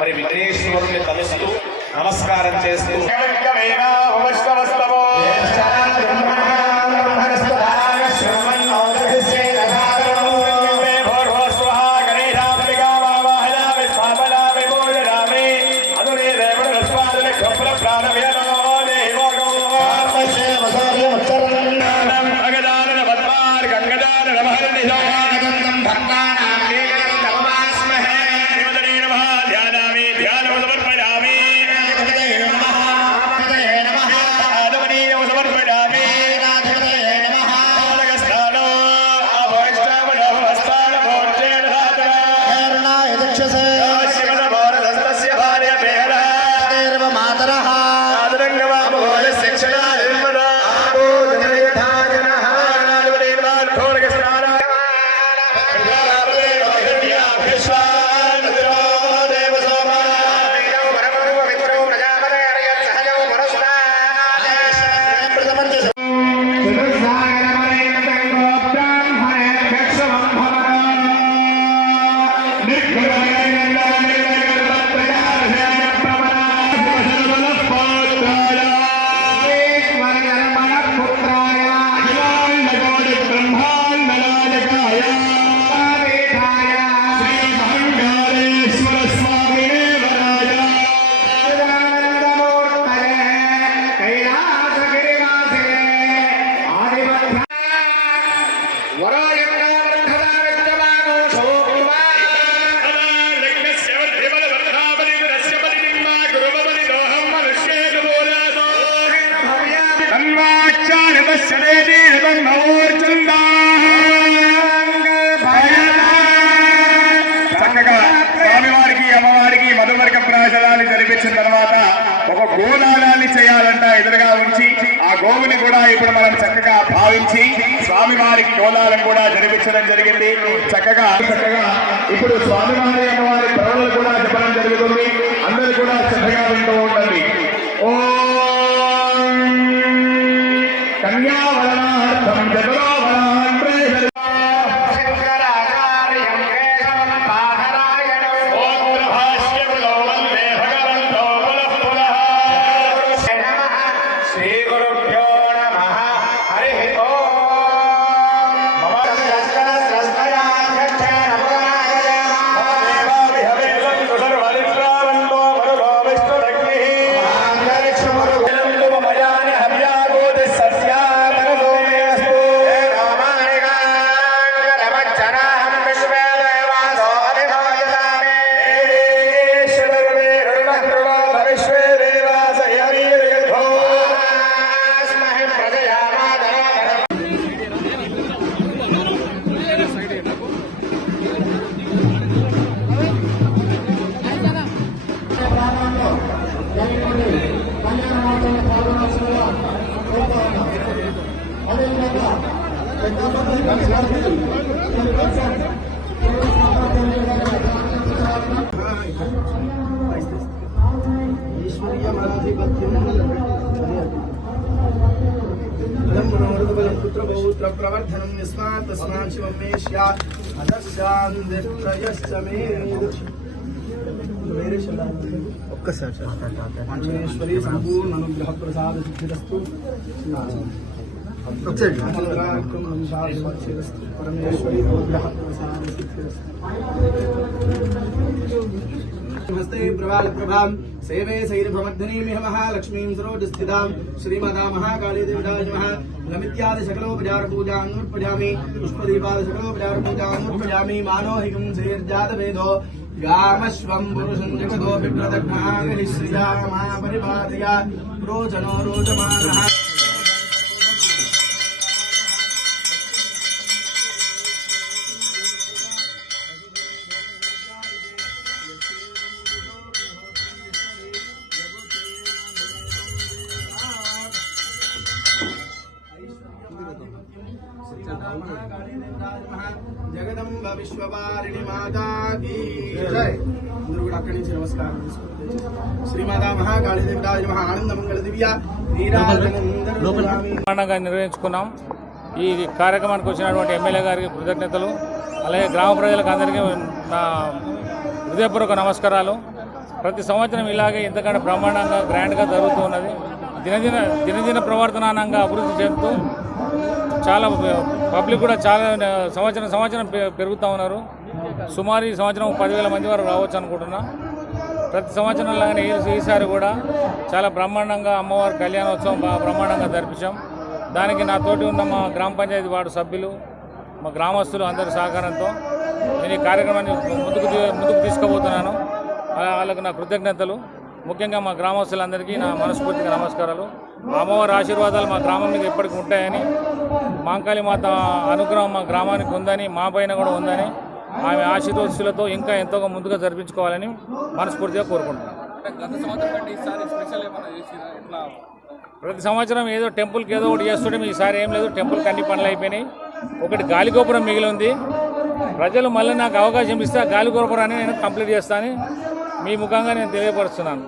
మరి విఘ్నేశ్వరుని తలుస్తూ నమస్కారం చేస్తూ हर हर చక్కగా స్వామివారికి అమ్మవారికి మధువర్గ ప్రాశనాన్ని జరిపించిన తర్వాత ఒక గోదానాన్ని చేయాలంట ఎదురుగా ఉంచి ఆ గోవుని కూడా ఇప్పుడు మనం చక్కగా భావించి స్వామివారికి గోదాలను కూడా జరిపించడం జరిగింది. చక్కగా చక్కగా ఇప్పుడు స్వామివారి అమ్మవారి ప్రవణలు కూడా చెప్పడం జరుగుతుంది. అందరూ కూడా చక్కగా వింటూ ఉండండి. ఓ కన్యావరణార్థం Gracias. ईश्वरीय मनाधिपत्यम पुत्र बहुत्र प्रवर्धनम निस्मात् तस्मात् संपूर्ण अनुग्रह प्रसाद सिद्धिरस्तु। नमस्ते प्रभाल प्रभाम सेवे सैरभमर्धनी मिहमः लक्ष्मीं सरोजस्थितां। श्रीमदा महाकाली देवदाजमः लमित्यादिशकलोपचारपूजाङ्गुर्पजामि पुष्पदीपादिशकलोपचारपूजाङ्गुर्पजामि मानोहिकं श्रीर्जातवेदो गामश्वं पुरुषं जगतो विप्रदग्मागनिश्रिया मा परिपादया रोचनो रोचमानः। జగదంబ విశ్వవారిణి మాతాకి అందరూ కూడా అక్కడి నుంచి నమస్కారం. శ్రీమాతా మహాకాళీ దేవతాయ మహా ఆనంద మంగళ దివ్య బ్రహ్మాండంగా నిర్వహించుకున్నాం. ఈ కార్యక్రమానికి వచ్చినటువంటి ఎమ్మెల్యే గారికి కృతజ్ఞతలు. అలాగే గ్రామ ప్రజలకు అందరికీ నా హృదయపూర్వక నమస్కారాలు. ప్రతి సంవత్సరం ఇలాగే ఇంతకంటే బ్రహ్మాండంగా గ్రాండ్గా జరుగుతూ ఉన్నది. దినదిన దినదిన ప్రవర్తనానంగా అభివృద్ధి చెందుతూ చాలా పబ్లిక్ కూడా చాలా సంవత్సరం సంవత్సరం పె- పెరుగుతూ ఉన్నారు. సుమారు ఈ సంవత్సరం పదివేల మంది వరకు రావచ్చు అనుకుంటున్నా. ప్రతి సంవత్సరం లాగానే ఈసారి కూడా చాలా బ్రహ్మాండంగా అమ్మవారి కళ్యాణోత్సవం బాగా బ్రహ్మాండంగా జరిపించాం. దానికి నా తోటి ఉన్న మా గ్రామ పంచాయతీ వార్డు సభ్యులు మా గ్రామస్తులు అందరి సహకారంతో నేను ఈ కార్యక్రమాన్ని ముందుకు తీ- ముందుకు తీసుకుపోతున్నాను. వాళ్ళకు నా కృతజ్ఞతలు. ముఖ్యంగా మా గ్రామస్తులందరికీ నా మనస్ఫూర్తిగా నమస్కారాలు. అమ్మవారి ఆశీర్వాదాలు మా గ్రామం మీద ఎప్పటికీ ఉంటాయని మాంకాళి మాత అనుగ్రహం మా గ్రామానికి ఉందని మా పైన కూడా ఉందని ఆమె ఆశీర్వస్తులతో ఇంకా ఎంతో ముందుగా జరిపించుకోవాలని మనస్ఫూర్తిగా కోరుకుంటున్నాను ప్రతి సంవత్సరం ఏదో టెంపుల్కి ఏదో ఒకటి చేస్తుంటే ఈసారి ఏం లేదు టెంపుల్కి అన్ని పనులు అయిపోయినాయి. ఒకటి గాలిగోపురం మిగిలి ఉంది. ప్రజలు మళ్ళీ నాకు అవకాశం ఇస్తే గాలిగోపురాన్ని నేను కంప్లీట్ చేస్తానని మీ ముఖంగా నేను తెలియపరుస్తున్నాను.